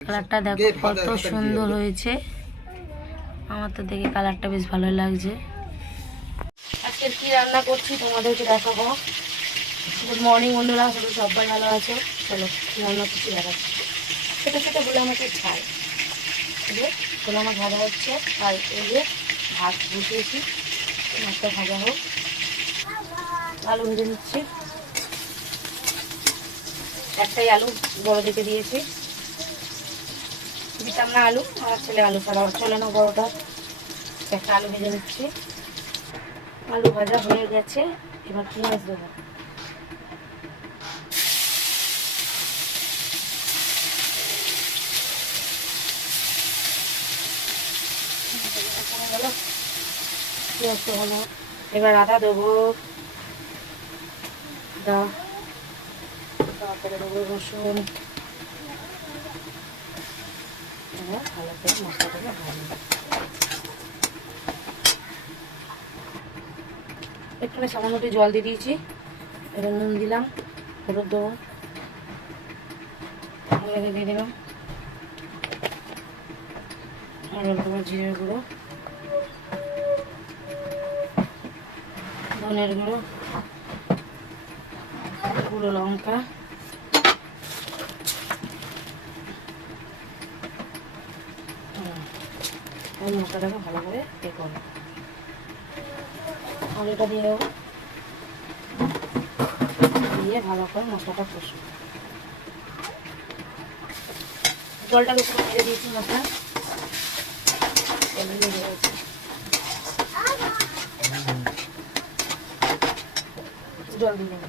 কালারটা দেখো কত সুন্দর হয়েছে। আমার তো দেখে কালারটা বেশ ভালো লাগছে। আজকে কি রান্না করছি তোমাদেরকে দেখাবো। গুড মর্নিং বন্ধুরা সবাই সবাই ভালো আছে। চলো রান্না করছি দেখাচ্ছি। ছোটো ছোটো গুলো আমাকে ছাই গুলো আমার ভাজা হচ্ছে। আর এই যে ভাত বসিয়েছি। মাছটা ভাজা হোক। আলু ভেজে নিচ্ছি। একটাই আলু বড় দিকে দিয়েছি। দিতাম না আলু, আমার ছেলে আলু ছাড়া চলে না বড়টা একটা আলু ভেজে নিচ্ছি। আলু ভাজা হয়ে গেছে, এবার পেঁয়াজ দেবো হলো এবার আদা দেবো। তারপরে দেবো রসুন। এবার সামান্য জল দিয়ে দিয়েছি। এবার নুন দিলাম, হলুদ দেবো। দিয়ে দিলাম। আর জিরের গুঁড়ো। ধনের গুঁড়ো। গুঁড়ো লঙ্কা। এই মশলাটাকে ভালো করে এ করো আলুটা দিয়ে দেবো। দিয়ে ভালো করে মশলাটা কষবো জলটা বেশি মেরে দিয়েছি মশলা। দিয়েছি জল দিয়ে দেবো।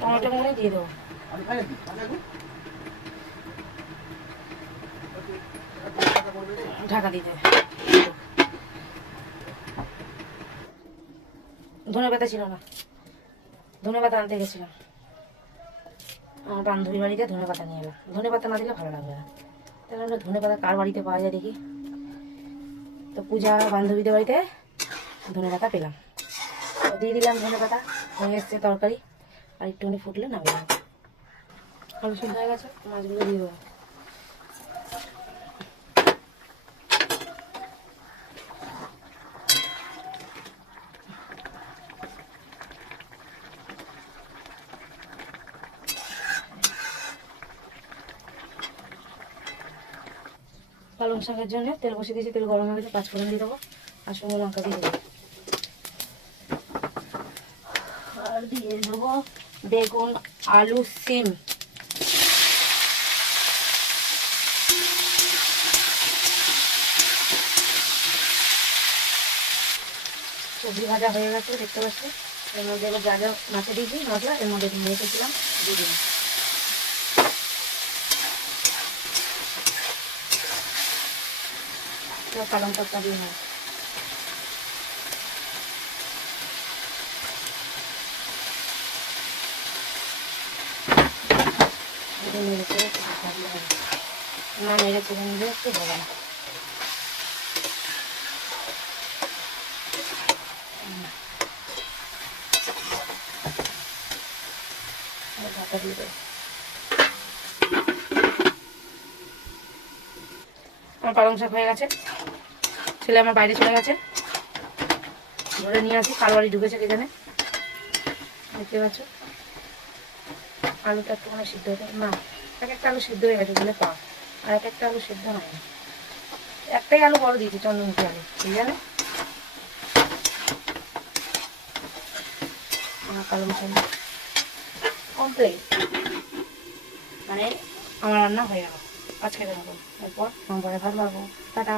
টমেটো মনে দিয়ে দেবো। ঢাকা দিতে। ধনে পাতা ছিল না। আনতে গেছিলাম। আমার বান্ধবী বাড়িতে নিয়ে এলাম। না দিলে ভালো লাগবে না। তাহলে কার বাড়িতে পাওয়া যায় দেখি? তো পূজা বান্ধবীদের বাড়িতে ধনে পাতা পেলাম দিয়ে দিলাম ধনে পাতা হয়ে এসছে তরকারি। আর একটুখানি ফুটলে নামিয়ে আলু সিদ্ধ হয়ে গেছে, মাছগুলো দিয়ে দেবো। পালং শাকের জন্য তেল বসিয়ে দিয়েছি, তেল গরম হয়ে পাঁচ ফোড়ন দিয়ে দেবো, আর শুকনো লঙ্কা দিয়ে দেবো। আর দিয়ে দেবো বেগুন, আলু, সিম। সবজি ভাজা হয়ে গেছে, দেখতে পাচ্ছি এর মধ্যে এবার যা যা মাছে দিয়েছি, মশলা, এর মধ্যে দিয়ে রেখেছিলাম দিয়ে দিলাম। পালং পাতা দিয়ে হয়। না, নেড়ে চেড়ে একটু হবে না। দেবো আমার পালং শাক হয়ে গেছে। ছেলে আমার বাইরে চলে গেছে। ধরে নিয়ে আসি কালবাড়ি ঢুকেছে জানে দেখতে পাচ্ছ? আলুটা একটুখানি সিদ্ধ হতে না, এক একটা আলু সিদ্ধ হয়ে গেছে বলে পা আর এক একটা আলু সিদ্ধ হয়নি একটাই আলু বড় দিয়েছি, চন্দ্রমুখী আলু। ঠিক আমার কালো মশলা কমপ্লিট মানে আমার রান্না হয়ে গেল। আজকে দেখাবো। এরপর পরে ভাত লাগবো টাটা।